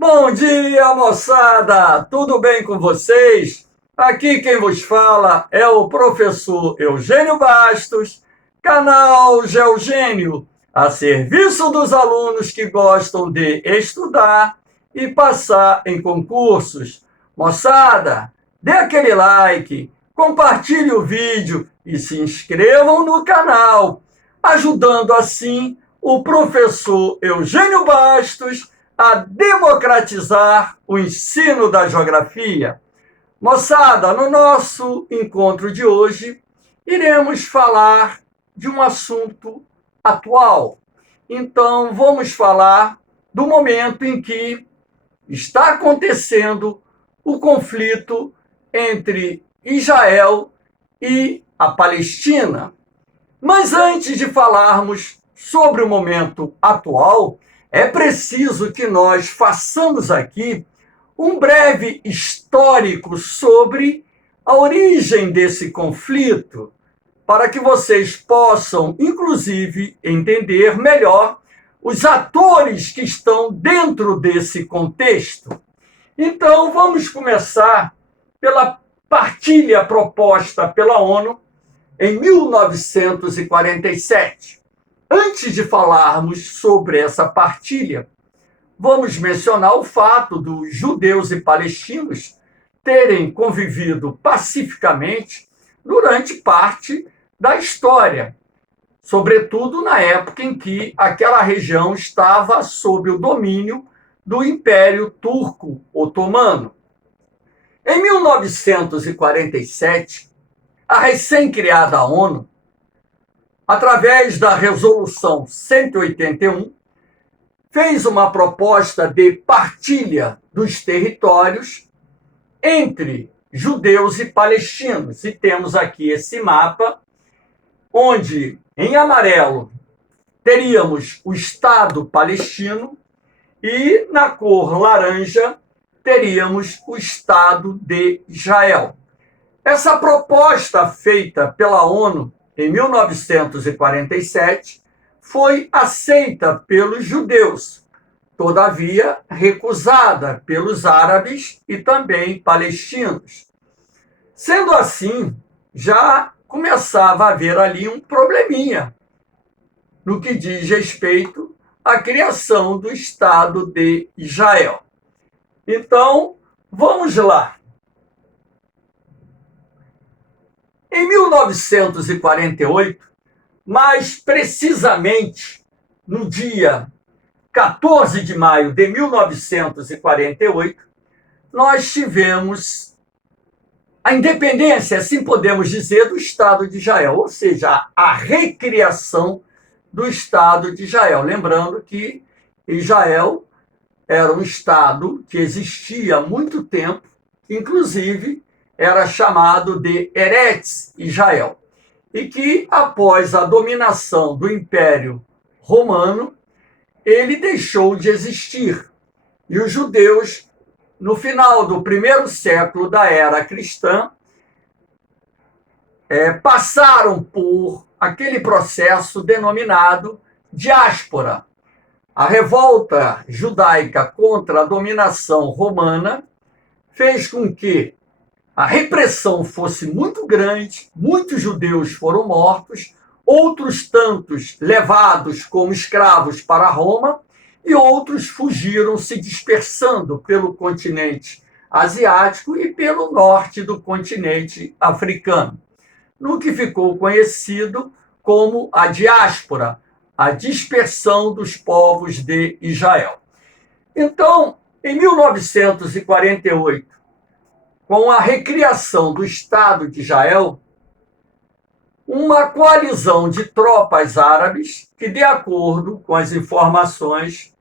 Bom dia, moçada! Tudo bem com vocês? Aqui quem vos fala é o professor Eugênio Bastos, canal Geogênio, a serviço dos alunos que gostam de estudar e passar em concursos. Moçada, dê aquele like, compartilhe o vídeo e se inscrevam no canal, ajudando assim o professor Eugênio Bastos a democratizar o ensino da geografia. Moçada, no nosso encontro de hoje, iremos falar de um assunto atual. Então, vamos falar do momento em que está acontecendo o conflito entre Israel e a Palestina. Mas antes de falarmos sobre o momento atual, é preciso que nós façamos aqui um breve histórico sobre a origem desse conflito, para que vocês possam, inclusive, entender melhor os atores que estão dentro desse contexto. Então, vamos começar pela partilha proposta pela ONU em 1947. Antes de falarmos sobre essa partilha, vamos mencionar o fato dos judeus e palestinos terem convivido pacificamente durante parte da história, sobretudo na época em que aquela região estava sob o domínio do Império Turco-Otomano. Em 1947, a recém-criada ONU, através da Resolução 181, fez uma proposta de partilha dos territórios entre judeus e palestinos. E temos aqui esse mapa, onde, em amarelo, teríamos o Estado palestino e, na cor laranja, teríamos o Estado de Israel. Essa proposta feita pela ONU em 1947 foi aceita pelos judeus, todavia recusada pelos árabes e também palestinos. Sendo assim, já começava a haver ali um probleminha no que diz respeito à criação do Estado de Israel. Então, vamos lá. Em 1948, mais precisamente no dia 14 de maio de 1948, nós tivemos a independência, assim podemos dizer, do Estado de Israel, ou seja, a recriação do Estado de Israel. Lembrando que Israel era um Estado que existia há muito tempo, inclusive era chamado de Eretz Israel, e que, após a dominação do Império Romano, ele deixou de existir. E os judeus, no final do primeiro século da era cristã, passaram por aquele processo denominado diáspora. A revolta judaica contra a dominação romana fez com que a repressão fosse muito grande, muitos judeus foram mortos, outros tantos levados como escravos para Roma e outros fugiram se dispersando pelo continente asiático e pelo norte do continente africano, no que ficou conhecido como a diáspora, a dispersão dos povos de Israel. Então, em 1948, com a recriação do Estado de Israel, uma coalizão de tropas árabes, que, de acordo com as informações,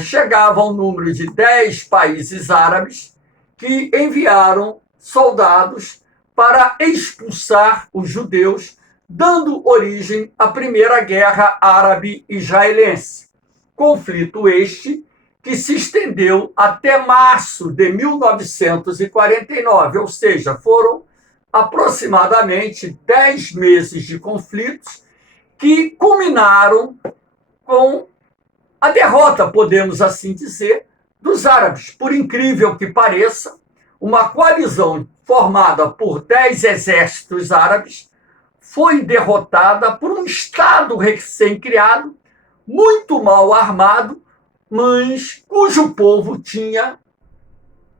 chegava ao número de 10 países árabes, que enviaram soldados para expulsar os judeus, dando origem à Primeira Guerra Árabe-Israelense. Conflito este que se estendeu até março de 1949, ou seja, foram aproximadamente 10 meses de conflitos que culminaram com a derrota, podemos assim dizer, dos árabes. Por incrível que pareça, uma coalizão formada por 10 exércitos árabes foi derrotada por um Estado recém-criado, muito mal armado, mas cujo povo tinha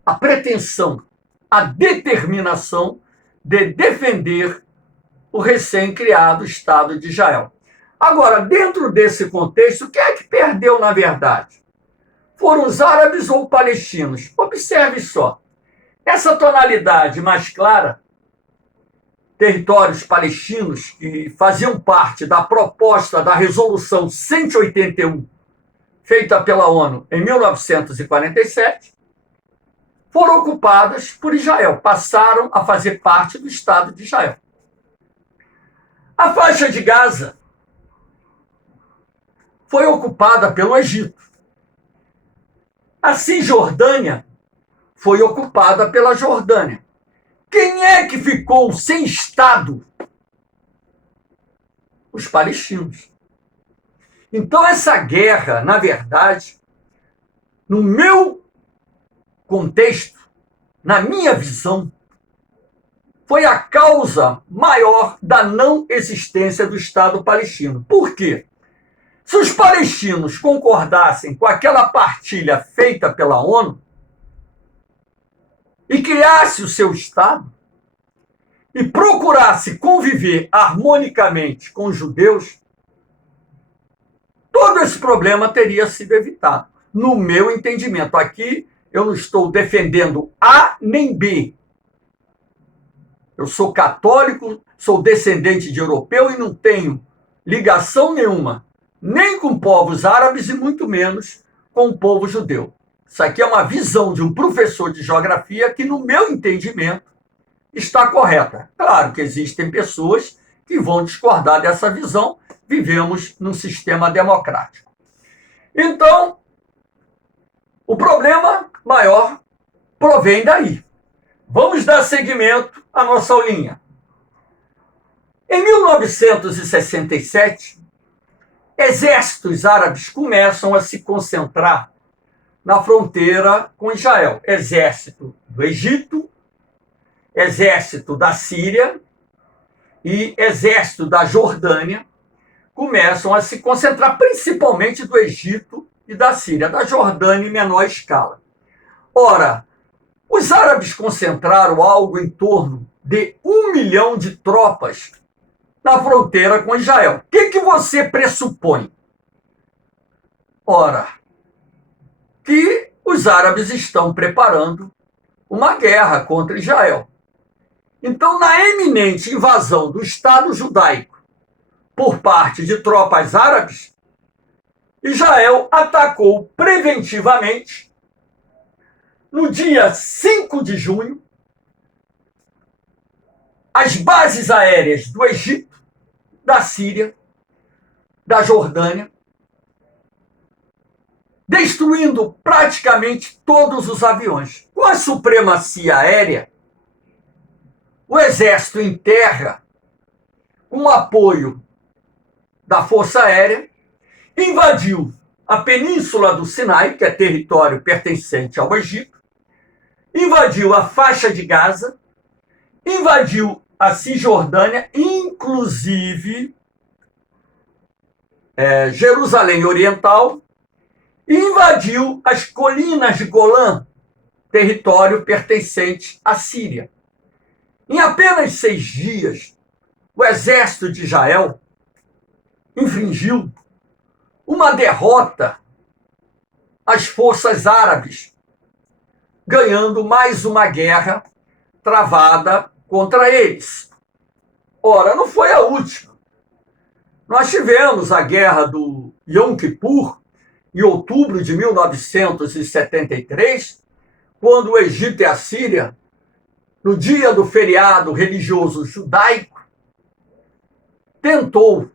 a pretensão, a determinação de defender o recém-criado Estado de Israel. Agora, dentro desse contexto, quem é que perdeu na verdade? Foram os árabes ou palestinos? Observe só. Essa tonalidade mais clara, territórios palestinos que faziam parte da proposta da Resolução 181, feita pela ONU em 1947, foram ocupadas por Israel, passaram a fazer parte do Estado de Israel. A faixa de Gaza foi ocupada pelo Egito. A Cisjordânia foi ocupada pela Jordânia. Quem é que ficou sem Estado? Os palestinos. Então, essa guerra, na verdade, no meu contexto, na minha visão, foi a causa maior da não existência do Estado palestino. Por quê? Se os palestinos concordassem com aquela partilha feita pela ONU e criasse o seu Estado e procurasse conviver harmonicamente com os judeus, todo esse problema teria sido evitado. No meu entendimento, aqui eu não estou defendendo A nem B. Eu sou católico, sou descendente de europeu e não tenho ligação nenhuma, nem com povos árabes e muito menos com o povo judeu. Isso aqui é uma visão de um professor de geografia que, no meu entendimento, está correta. Claro que existem pessoas que vão discordar dessa visão. Vivemos num sistema democrático. Então, o problema maior provém daí. Vamos dar seguimento à nossa aulinha. Em 1967, exércitos árabes começam a se concentrar na fronteira com Israel. Exército do Egito, exército da Síria e exército da Jordânia começam a se concentrar principalmente do Egito e da Síria, da Jordânia em menor escala. Ora, os árabes concentraram algo em torno de 1 milhão de tropas na fronteira com Israel. O que você pressupõe? Ora, que os árabes estão preparando uma guerra contra Israel. Então, na eminente invasão do Estado judaico por parte de tropas árabes, Israel atacou preventivamente, no dia 5 de junho, as bases aéreas do Egito, da Síria, da Jordânia, destruindo praticamente todos os aviões. Com a supremacia aérea, o exército em terra, com apoio da Força Aérea, invadiu a Península do Sinai, que é território pertencente ao Egito, invadiu a faixa de Gaza, invadiu a Cisjordânia, inclusive Jerusalém Oriental, e invadiu as colinas de Golã, território pertencente à Síria. Em apenas 6 dias, o exército de Israel infligiu uma derrota às forças árabes, ganhando mais uma guerra travada contra eles. Ora, não foi a última. Nós tivemos a guerra do Yom Kippur, em outubro de 1973, quando o Egito e a Síria, no dia do feriado religioso judaico, tentou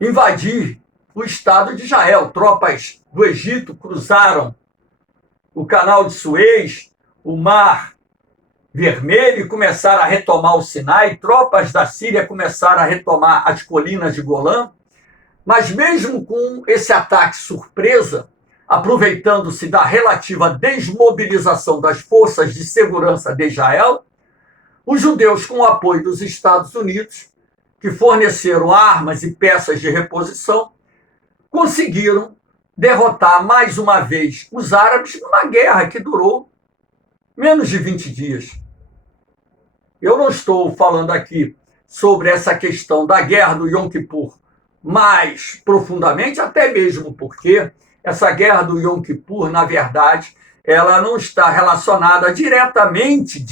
invadir o Estado de Israel. Tropas do Egito cruzaram o Canal de Suez, o Mar Vermelho, e começaram a retomar o Sinai. Tropas da Síria começaram a retomar as colinas de Golã. Mas mesmo com esse ataque surpresa, aproveitando-se da relativa desmobilização das forças de segurança de Israel, os judeus, com o apoio dos Estados Unidos, que forneceram armas e peças de reposição, conseguiram derrotar mais uma vez os árabes numa guerra que durou menos de 20 dias. Eu não estou falando aqui sobre essa questão da guerra do Yom Kippur mais profundamente, até mesmo porque essa guerra do Yom Kippur, na verdade, ela não está relacionada diretamente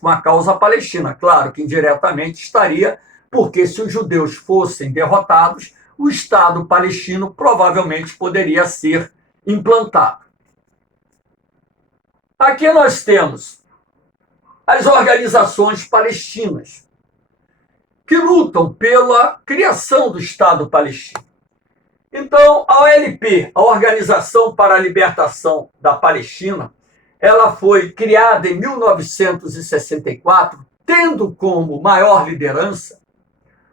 com a causa palestina. Claro que indiretamente estaria, porque se os judeus fossem derrotados, o Estado palestino provavelmente poderia ser implantado. Aqui nós temos as organizações palestinas, que lutam pela criação do Estado palestino. Então, a OLP, a Organização para a Libertação da Palestina, ela foi criada em 1964, tendo como maior liderança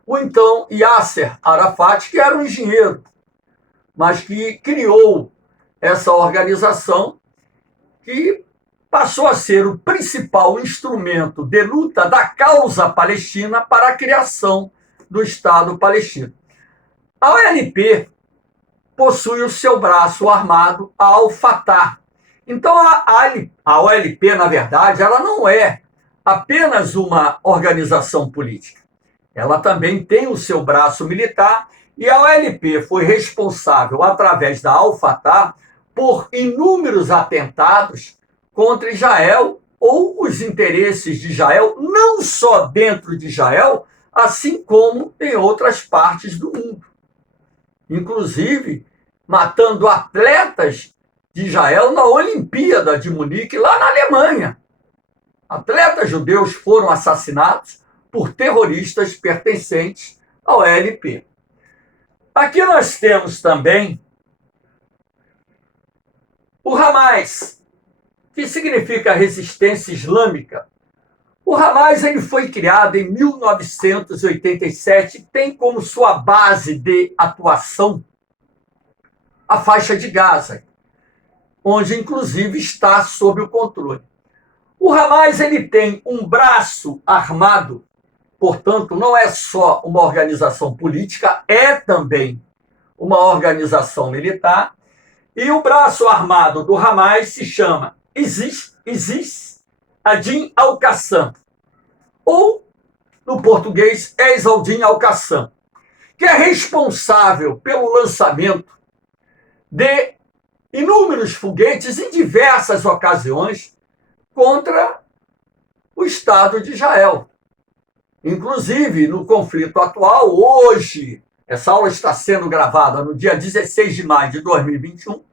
o então Yasser Arafat, que era um engenheiro, mas que criou essa organização que passou a ser o principal instrumento de luta da causa palestina para a criação do Estado palestino. A OLP possui o seu braço armado, a Al-Fatah. Então, a OLP, na verdade, ela não é apenas uma organização política. Ela também tem o seu braço militar e a OLP foi responsável, através da Al-Fatah, por inúmeros atentados contra Israel ou os interesses de Israel, não só dentro de Israel, assim como em outras partes do mundo. Inclusive, matando atletas de Israel na Olimpíada de Munique, lá na Alemanha. Atletas judeus foram assassinados por terroristas pertencentes ao OLP. Aqui nós temos também o Hamas, que significa resistência islâmica. O Hamas ele foi criado em 1987 e tem como sua base de atuação a faixa de Gaza, onde inclusive está sob o controle. O Hamas ele tem um braço armado, portanto, não é só uma organização política, é também uma organização militar, e o braço armado do Hamas se chama Isis Adin Al-Qassam, ou, no português, Ex-Aldin Al-Qassam, que é responsável pelo lançamento de inúmeros foguetes em diversas ocasiões contra o Estado de Israel. Inclusive, no conflito atual, hoje, essa aula está sendo gravada no dia 16 de maio de 2021,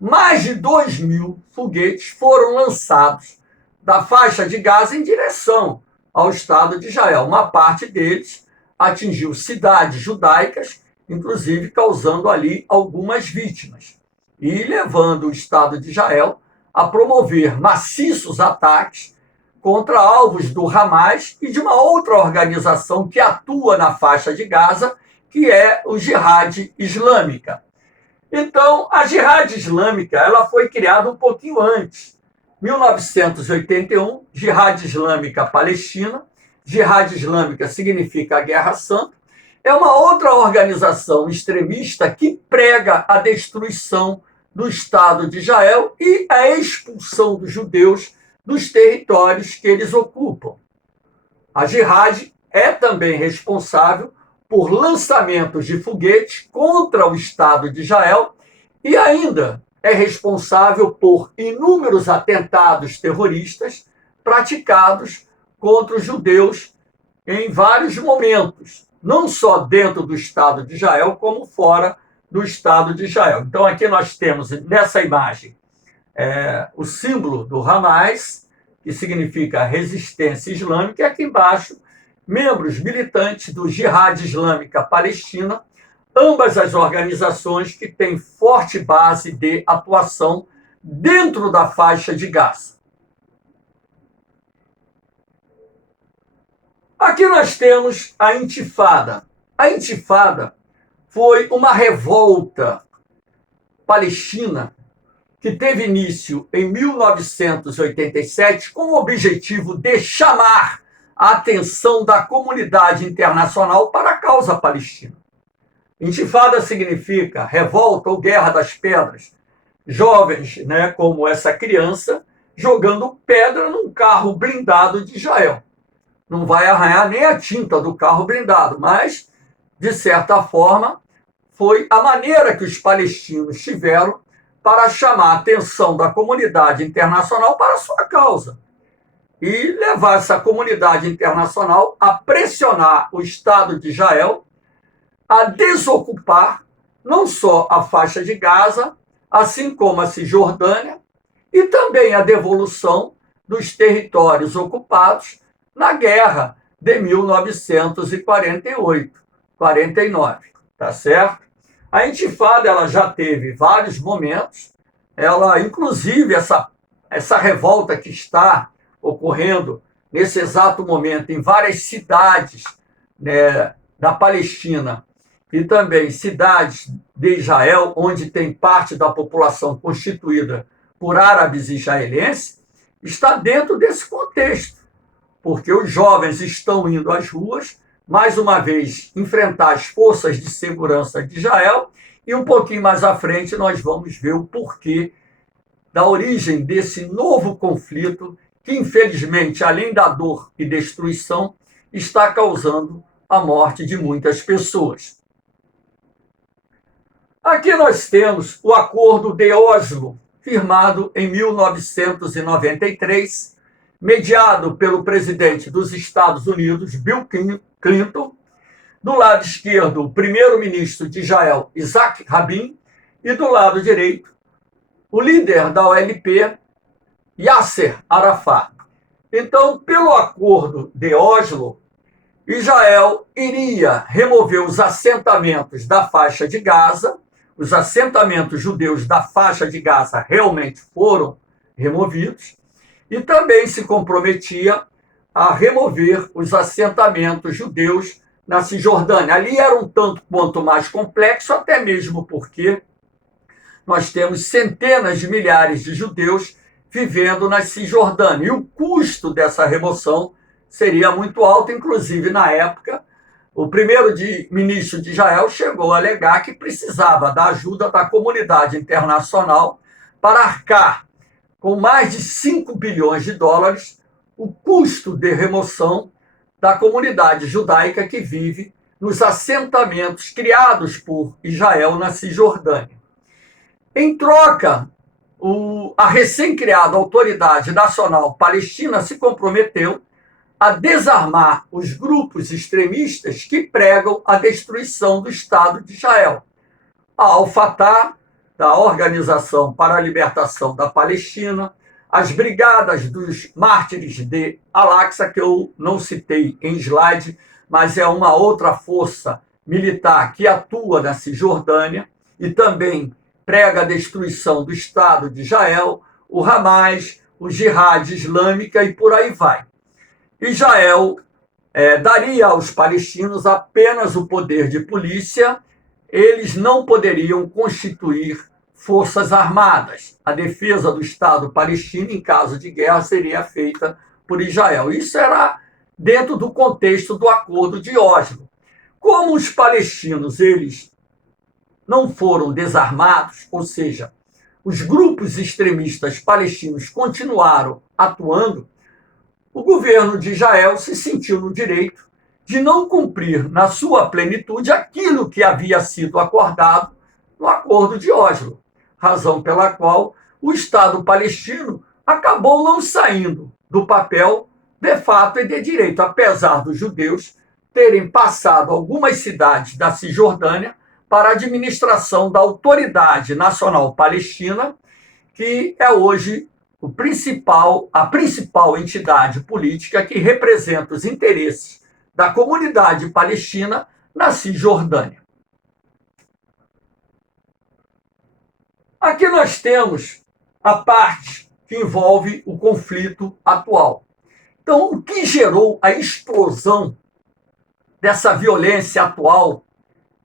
mais de 2.000 foguetes foram lançados da faixa de Gaza em direção ao Estado de Israel. Uma parte deles atingiu cidades judaicas, inclusive causando ali algumas vítimas, e levando o Estado de Israel a promover maciços ataques contra alvos do Hamas e de uma outra organização que atua na faixa de Gaza, que é o Jihad Islâmica. Então, a Jihad Islâmica ela foi criada um pouquinho antes, 1981, Jihad Islâmica Palestina. Jihad Islâmica significa a Guerra Santa. É uma outra organização extremista que prega a destruição do Estado de Israel e a expulsão dos judeus dos territórios que eles ocupam. A Jihad é também responsável por lançamentos de foguetes contra o Estado de Israel e ainda é responsável por inúmeros atentados terroristas praticados contra os judeus em vários momentos, não só dentro do Estado de Israel, como fora do Estado de Israel. Então, aqui nós temos, nessa imagem, o símbolo do Hamas, que significa resistência islâmica, e aqui embaixo, membros militantes do Jihad Islâmica Palestina, ambas as organizações que têm forte base de atuação dentro da faixa de Gaza. Aqui nós temos a Intifada. A Intifada foi uma revolta Palestina, que teve início em 1987 com o objetivo de chamar a atenção da comunidade internacional para a causa palestina. Intifada significa revolta ou guerra das pedras. Jovens, como essa criança, jogando pedra num carro blindado de Israel. Não vai arranhar nem a tinta do carro blindado, mas, de certa forma, foi a maneira que os palestinos tiveram para chamar a atenção da comunidade internacional para a sua causa e levar essa comunidade internacional a pressionar o Estado de Israel a desocupar não só a faixa de Gaza, assim como a Cisjordânia, e também a devolução dos territórios ocupados na guerra de 1948, 49, tá certo? A intifada ela já teve vários momentos, ela, inclusive, essa revolta que está ocorrendo nesse exato momento em várias cidades, da Palestina e também cidades de Israel, onde tem parte da população constituída por árabes israelenses, está dentro desse contexto, porque os jovens estão indo às ruas, mais uma vez, enfrentar as forças de segurança de Israel, e um pouquinho mais à frente nós vamos ver o porquê da origem desse novo conflito, que infelizmente, além da dor e destruição, está causando a morte de muitas pessoas. Aqui nós temos o Acordo de Oslo, firmado em 1993, mediado pelo presidente dos Estados Unidos, Bill Clinton, do lado esquerdo, o primeiro-ministro de Israel, Isaac Rabin, e do lado direito, o líder da OLP, Yasser Arafat. Então, pelo Acordo de Oslo, Israel iria remover os assentamentos da faixa de Gaza. Os assentamentos judeus da faixa de Gaza realmente foram removidos, e também se comprometia a remover os assentamentos judeus na Cisjordânia. Ali era um tanto quanto mais complexo, até mesmo porque nós temos centenas de milhares de judeus vivendo na Cisjordânia, e o custo dessa remoção seria muito alto. Inclusive, na época, o primeiro-ministro de Israel chegou a alegar que precisava da ajuda da comunidade internacional para arcar com mais de 5 bilhões de dólares o custo de remoção da comunidade judaica que vive nos assentamentos criados por Israel na Cisjordânia. Em troca, a recém-criada Autoridade Nacional Palestina se comprometeu a desarmar os grupos extremistas que pregam a destruição do Estado de Israel. A Al-Fatah, da Organização para a Libertação da Palestina, as Brigadas dos Mártires de Al-Aqsa, que eu não citei em slide, mas é uma outra força militar que atua na Cisjordânia e também prega a destruição do Estado de Israel, o Hamas, o Jihad Islâmica e por aí vai. Israel daria aos palestinos apenas o poder de polícia, eles não poderiam constituir forças armadas. A defesa do Estado palestino, em caso de guerra, seria feita por Israel. Isso era dentro do contexto do Acordo de Oslo. Como os palestinos eles não foram desarmados, ou seja, os grupos extremistas palestinos continuaram atuando, o governo de Israel se sentiu no direito de não cumprir na sua plenitude aquilo que havia sido acordado no Acordo de Oslo, razão pela qual o Estado palestino acabou não saindo do papel de fato e de direito, apesar dos judeus terem passado algumas cidades da Cisjordânia para a administração da Autoridade Nacional Palestina, que é hoje a principal entidade política que representa os interesses da comunidade palestina na Cisjordânia. Aqui nós temos a parte que envolve o conflito atual. Então, o que gerou a explosão dessa violência atual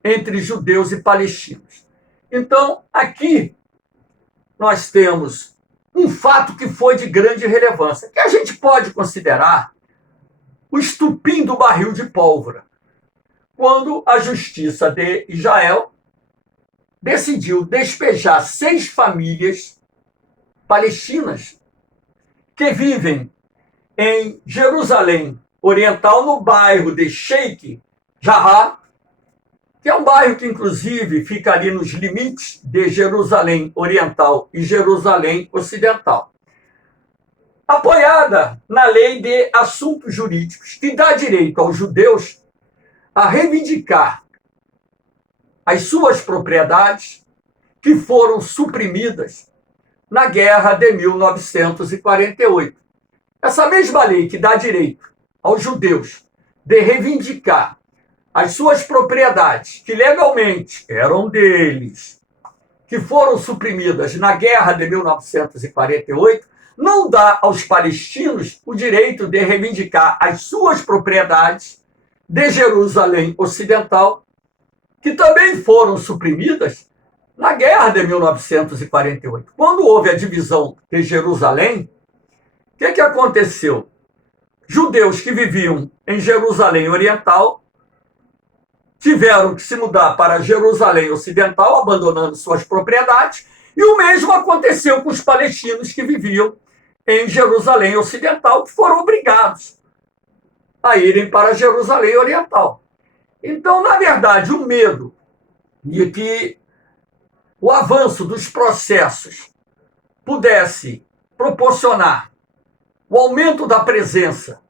entre judeus e palestinos? Então, aqui nós temos um fato que foi de grande relevância, que a gente pode considerar o estupim do barril de pólvora, quando a justiça de Israel decidiu despejar 6 famílias palestinas que vivem em Jerusalém Oriental, no bairro de Sheikh Jarrah, que é um bairro que, inclusive, fica ali nos limites de Jerusalém Oriental e Jerusalém Ocidental. Apoiada na lei de assuntos jurídicos, que dá direito aos judeus a reivindicar as suas propriedades que foram suprimidas na Guerra de 1948. Essa mesma lei que dá direito aos judeus de reivindicar as suas propriedades, que legalmente eram deles, que foram suprimidas na Guerra de 1948, não dá aos palestinos o direito de reivindicar as suas propriedades de Jerusalém Ocidental, que também foram suprimidas na Guerra de 1948. Quando houve a divisão de Jerusalém, o que aconteceu? Judeus que viviam em Jerusalém Oriental tiveram que se mudar para Jerusalém Ocidental, abandonando suas propriedades, e o mesmo aconteceu com os palestinos que viviam em Jerusalém Ocidental, que foram obrigados a irem para Jerusalém Oriental. Então, na verdade, o medo de que o avanço dos processos pudesse proporcionar o aumento da presença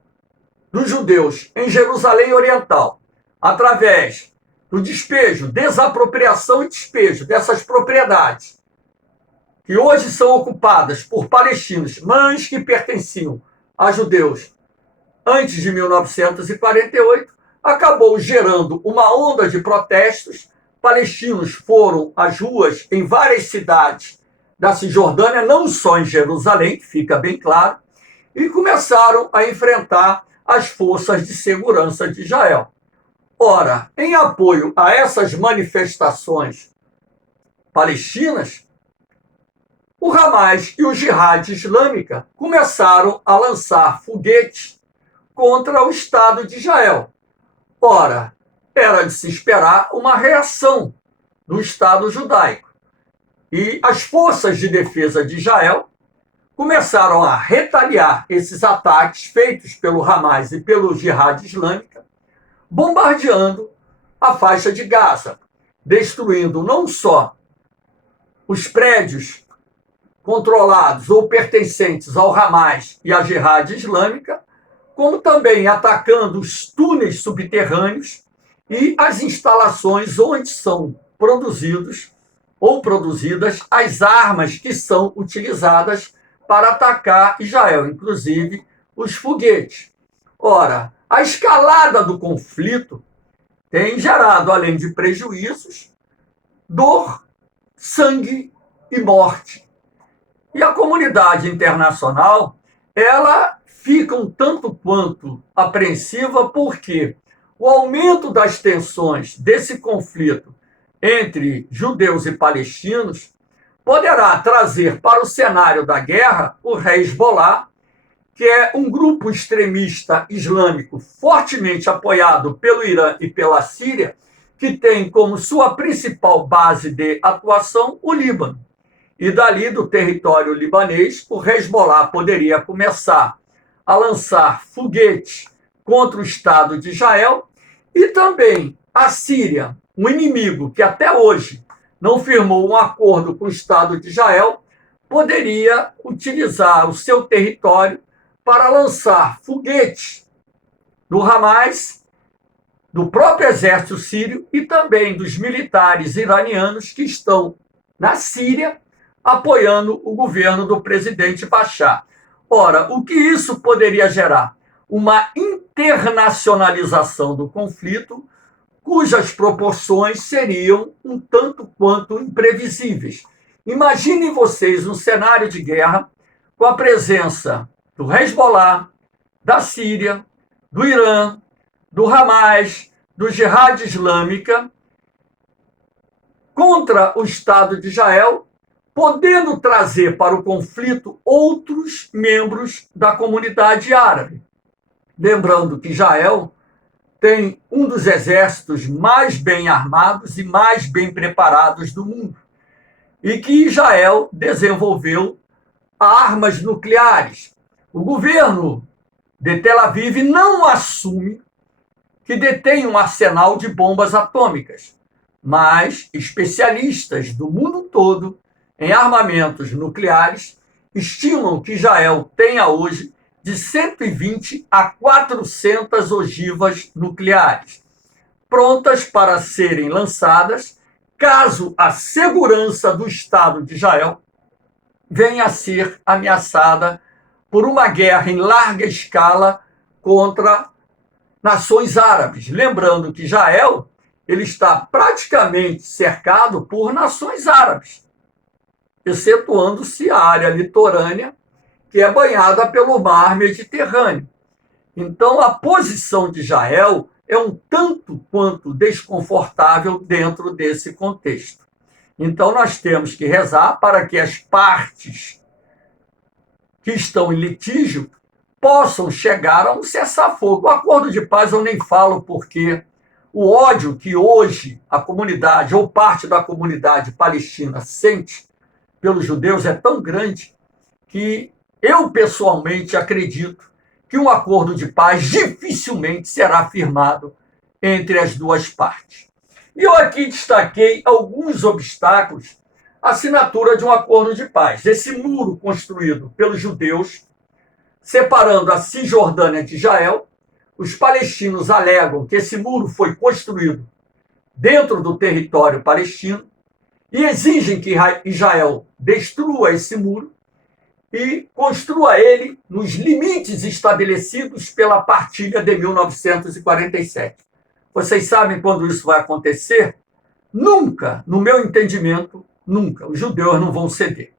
dos judeus em Jerusalém Oriental, através do despejo, desapropriação e despejo dessas propriedades, que hoje são ocupadas por palestinos, mas que pertenciam a judeus antes de 1948, acabou gerando uma onda de protestos. Palestinos foram às ruas em várias cidades da Cisjordânia, não só em Jerusalém, que fica bem claro, e começaram a enfrentar as forças de segurança de Israel. Ora, em apoio a essas manifestações palestinas, o Hamas e o Jihad Islâmica começaram a lançar foguetes contra o Estado de Israel. Ora, era de se esperar uma reação do Estado judaico. E as forças de defesa de Israel começaram a retaliar esses ataques feitos pelo Hamas e pelo Jihad Islâmica, bombardeando a faixa de Gaza, destruindo não só os prédios controlados ou pertencentes ao Hamas e à Jihad Islâmica, como também atacando os túneis subterrâneos e as instalações onde são produzidos ou produzidas as armas que são utilizadas para atacar Israel, inclusive os foguetes. Ora, a escalada do conflito tem gerado, além de prejuízos, dor, sangue e morte. E a comunidade internacional, ela fica um tanto quanto apreensiva, porque o aumento das tensões desse conflito entre judeus e palestinos poderá trazer para o cenário da guerra o Hezbollah, que é um grupo extremista islâmico fortemente apoiado pelo Irã e pela Síria, que tem como sua principal base de atuação o Líbano. E dali, do território libanês, o Hezbollah poderia começar a lançar foguetes contra o Estado de Israel, e também a Síria, um inimigo que até hoje não firmou um acordo com o Estado de Israel, poderia utilizar o seu território para lançar foguetes do Hamas, do próprio exército sírio e também dos militares iranianos que estão na Síria apoiando o governo do presidente Bashar. Ora, o que isso poderia gerar? Uma internacionalização do conflito, cujas proporções seriam um tanto quanto imprevisíveis. Imaginem vocês um cenário de guerra com a presença do Hezbollah, da Síria, do Irã, do Hamas, do Jihad Islâmica contra o Estado de Israel, podendo trazer para o conflito outros membros da comunidade árabe. Lembrando que Israel tem um dos exércitos mais bem armados e mais bem preparados do mundo, e que Israel desenvolveu armas nucleares. O governo de Tel Aviv não assume que detém um arsenal de bombas atômicas, mas especialistas do mundo todo em armamentos nucleares estimam que Israel tenha hoje de 120 a 400 ogivas nucleares, prontas para serem lançadas caso a segurança do Estado de Israel venha a ser ameaçada por uma guerra em larga escala contra nações árabes. Lembrando que Israel ele está praticamente cercado por nações árabes, excetuando-se a área litorânea, que é banhada pelo mar Mediterrâneo. Então, a posição de Israel é um tanto quanto desconfortável dentro desse contexto. Então, nós temos que rezar para que as partes que estão em litígio possam chegar a um cessar-fogo. O acordo de paz eu nem falo, porque o ódio que hoje a comunidade ou parte da comunidade palestina sente pelos judeus é tão grande que eu pessoalmente acredito que um acordo de paz dificilmente será firmado entre as duas partes. E eu aqui destaquei alguns obstáculos à assinatura de um acordo de paz. Esse muro construído pelos judeus, separando a Cisjordânia de Israel. Os palestinos alegam que esse muro foi construído dentro do território palestino e exigem que Israel destrua esse muro e construa ele nos limites estabelecidos pela partilha de 1947. Vocês sabem quando isso vai acontecer? Nunca, no meu entendimento, nunca. Os judeus não vão ceder.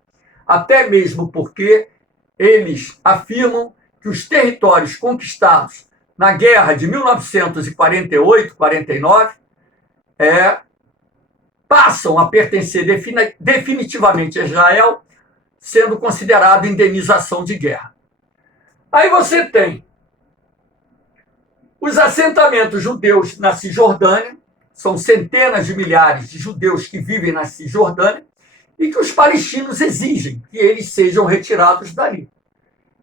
Até mesmo porque eles afirmam que os territórios conquistados na guerra de 1948-49 passam a pertencer definitivamente a Israel, sendo considerado indenização de guerra. Aí você tem os assentamentos judeus na Cisjordânia, são centenas de milhares de judeus que vivem na Cisjordânia, e que os palestinos exigem que eles sejam retirados dali.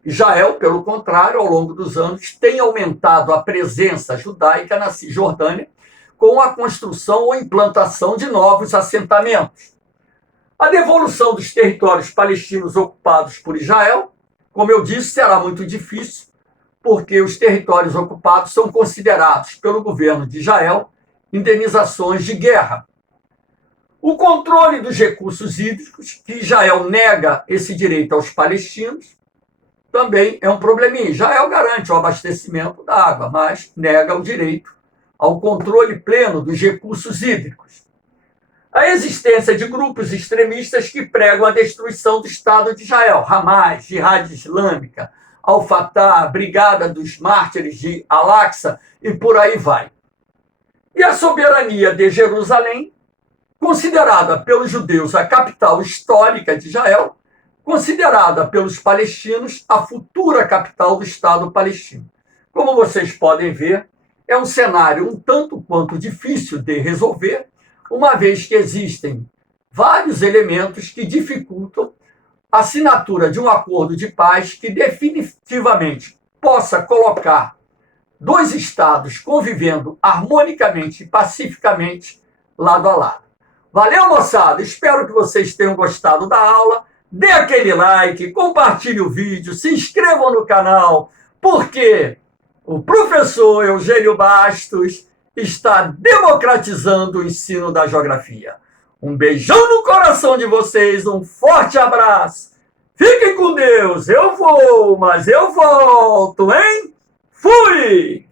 Israel, pelo contrário, ao longo dos anos, tem aumentado a presença judaica na Cisjordânia com a construção ou implantação de novos assentamentos. A devolução dos territórios palestinos ocupados por Israel, como eu disse, será muito difícil, porque os territórios ocupados são considerados pelo governo de Israel indenizações de guerra. O controle dos recursos hídricos, que Israel nega esse direito aos palestinos, também é um probleminha. Israel garante o abastecimento da água, mas nega o direito ao controle pleno dos recursos hídricos. A existência de grupos extremistas que pregam a destruição do Estado de Israel, Hamas, Jihad Islâmica, Al-Fatah, Brigada dos Mártires de Al-Aqsa e por aí vai. E a soberania de Jerusalém, considerada pelos judeus a capital histórica de Israel, considerada pelos palestinos a futura capital do Estado palestino. Como vocês podem ver, é um cenário um tanto quanto difícil de resolver, uma vez que existem vários elementos que dificultam a assinatura de um acordo de paz que definitivamente possa colocar dois estados convivendo harmonicamente e pacificamente lado a lado. Valeu, moçada! Espero que vocês tenham gostado da aula. Dê aquele like, compartilhe o vídeo, se inscrevam no canal, porque o professor Eugênio Bastos está democratizando o ensino da geografia. Um beijão no coração de vocês, um forte abraço. Fiquem com Deus, eu vou, mas eu volto, hein? Fui!